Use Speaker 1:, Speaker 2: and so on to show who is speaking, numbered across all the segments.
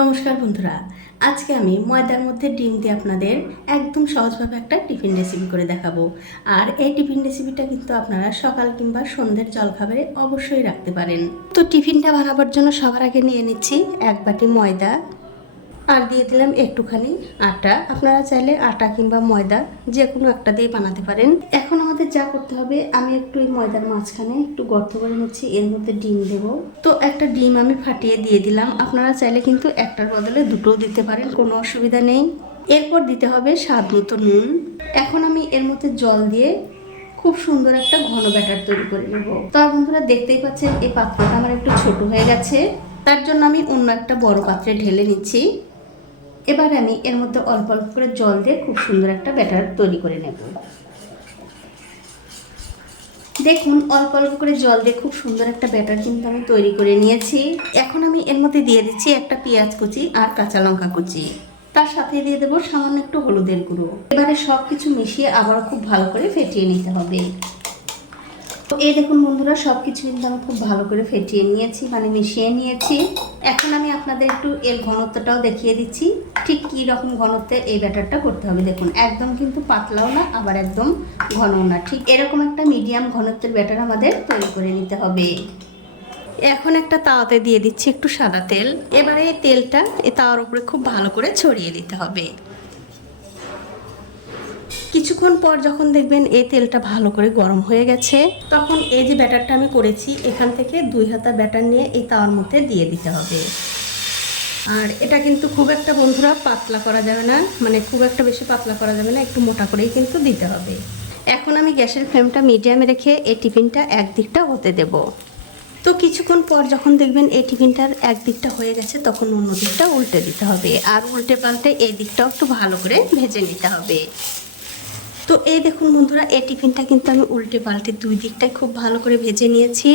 Speaker 1: নমস্কার বন্ধুরা, আজকে আমি ময়দার মধ্যে ডিম দিয়ে আপনাদের একদম সহজভাবে একটা টিফিন রেসিপি করে দেখাবো। আর এই টিফিন রেসিপিটা কিন্তু আপনারা সকাল কিংবা সন্ধ্যের জলখাবারে অবশ্যই রাখতে পারেন। তো টিফিনটা বানাবার জন্য সবার আগে নিয়ে নিচ্ছি এক বাটি ময়দা আর দিয়ে দিলাম একটুখানি আটা। আপনারা চাইলে আটা কিংবা ময়দা যে কোনো একটা দিয়ে বানাতে পারেন। এখন আমাদের যা করতে হবে, আমি একটু এই ময়দার মাঝখানে একটু গর্ত করে নিচ্ছি, এর মধ্যে ডিম দেব। তো একটা ডিম আমি ফাটিয়ে দিয়ে দিলাম। আপনারা চাইলে কিন্তু একটার বদলে দুটোও দিতে পারেন, কোনো অসুবিধা নেই। এরপর দিতে হবে স্বাদ মতো নুন। এখন আমি এর মধ্যে জল দিয়ে খুব সুন্দর একটা ঘন ব্যাটার তৈরি করে নেব। তো বন্ধুরা দেখতেই পাচ্ছেন, এই পাত্রটা আমার একটু ছোট হয়ে গেছে। তার জন্য আমি অন্য একটা বড় পাত্রে ঢেলে নিচ্ছি। এবার আমি এর মধ্যে অল্প অল্প করে জল দিয়ে খুব সুন্দর একটা ব্যাটার তৈরি করে নেব। দেখুন, অল্প অল্প করে জল দিয়ে খুব সুন্দর একটা ব্যাটার কিন্তু আমি তৈরি করে নিয়েছি। এখন আমি এর মধ্যে দিয়ে দিচ্ছি একটা পেঁয়াজ কুচি আর কাঁচা লঙ্কা কুচি। তার সাথে দিয়ে দেবো সামান্য একটু হলুদের গুঁড়ো। এবারে সব কিছু মিশিয়ে আবার খুব ভালো করে ফেটিয়ে নিতে হবে। তো এই দেখুন বন্ধুরা সব কিছু কিন্তু আমি খুব ভালো করে ফেটিয়ে নিয়েছি মানে মিশিয়ে নিয়েছি। এখন আমি আপনাদের একটু এর ঘনত্বটাও দেখিয়ে দিচ্ছি, ঠিক কী রকম ঘনত্বে এই ব্যাটারটা করতে হবে দেখুন। একদম কিন্তু পাতলাও না, আবার একদম ঘনও না, ঠিক এরকম একটা মিডিয়াম ঘনত্বের ব্যাটার আমাদের তৈরি করে নিতে হবে। এখন একটা তাওয়াতে দিয়ে দিচ্ছি একটু সাদা তেল, এবারে এই তেলটা এই তাওয়ার উপরে খুব ভালো করে ছড়িয়ে দিতে হবে। কিছুক্ষণ পর যখন দেখবেন এই তেলটা ভালো করে গরম হয়ে গেছে, তখন এই যে ব্যাটারটা আমি করেছি, এখান থেকে দুই হাতা ব্যাটার নিয়ে এই তাওয়ার মধ্যে দিয়ে দিতে হবে। আর এটা কিন্তু খুব একটা বন্ধুরা পাতলা করা যাবে না মানে খুব একটা বেশি পাতলা করা যাবে না, একটু মোটা করেই কিন্তু দিতে হবে। এখন আমি গ্যাসের ফ্লেমটা মিডিয়ামে রেখে এই টিফিনটা একদিকটা হতে দেব। তো কিছুক্ষণ পর যখন দেখবেন এই টিফিনটার একদিকটা হয়ে গেছে, তখন অন্য দিকটা উল্টে দিতে হবে। আর উল্টে পাল্টে এই দিকটাও একটু ভালো করে ভেজে নিতে হবে। তো এই দেখুন বন্ধুরা, এই টিফিনটা কিন্তু আমি উল্টে পাল্টে দুই দিকটাই খুব ভালো করে ভেজে নিয়েছি।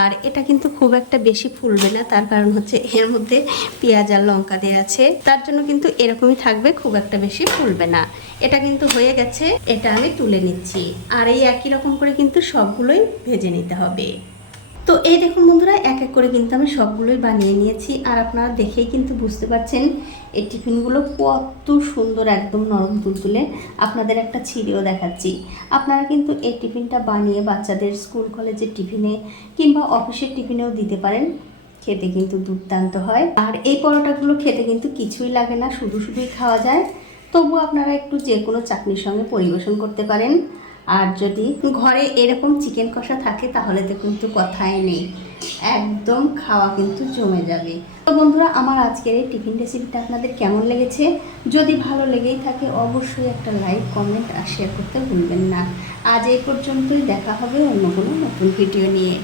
Speaker 1: আর এটা কিন্তু খুব একটা বেশি ফুলবে না, তার কারণ হচ্ছে এর মধ্যে পেঁয়াজ আর লঙ্কা দেওয়া আছে। তার জন্য কিন্তু এরকমই থাকবে, খুব একটা বেশি ফুলবে না। এটা কিন্তু হয়ে গেছে, এটা আমি তুলে নিচ্ছি। আর এই একই রকম করে কিন্তু সবগুলোই ভেজে নিতে হবে। তো এই দেখুন বন্ধুরা, এক এক করে কিন্তু আমি সবগুলোই বানিয়ে নিয়েছি আর আপনারা দেখেই কিন্তু বুঝতে পারছেন, এই টিফিনগুলো কত সুন্দর একদম নরম তুলতুলে। আপনাদের একটা ছিঁড়েও দেখাচ্ছি। আপনারা কিন্তু এই টিফিনটা বানিয়ে বাচ্চাদের স্কুল কলেজের টিফিনে কিংবা অফিসের টিফিনেও দিতে পারেন। খেতে কিন্তু দুর্দান্ত হয়। আর এই পরোটাগুলো খেতে কিন্তু কিছুই লাগে না, শুধু শুধুই খাওয়া যায়। তবু আপনারা একটু যে কোনো চাটনির সঙ্গে পরিবেশন করতে পারেন। আর যদি ঘরে এরকম চিকেন কষা থাকে, তাহলে তো কিন্তু কথাই নেই। একদম খাওয়া কিন্তু জমে যাবে। তো বন্ধুরা, আমার আজকের এই টিফিন রেসিপিটা আপনাদের কেমন লেগেছে? যদি ভালো লেগেই থাকে, অবশ্যই একটা লাইক কমেন্ট আর শেয়ার করতে ভুলবেন না। আজ এই পর্যন্তই, দেখা হবে অন্য কোনো নতুন ভিডিও নিয়ে।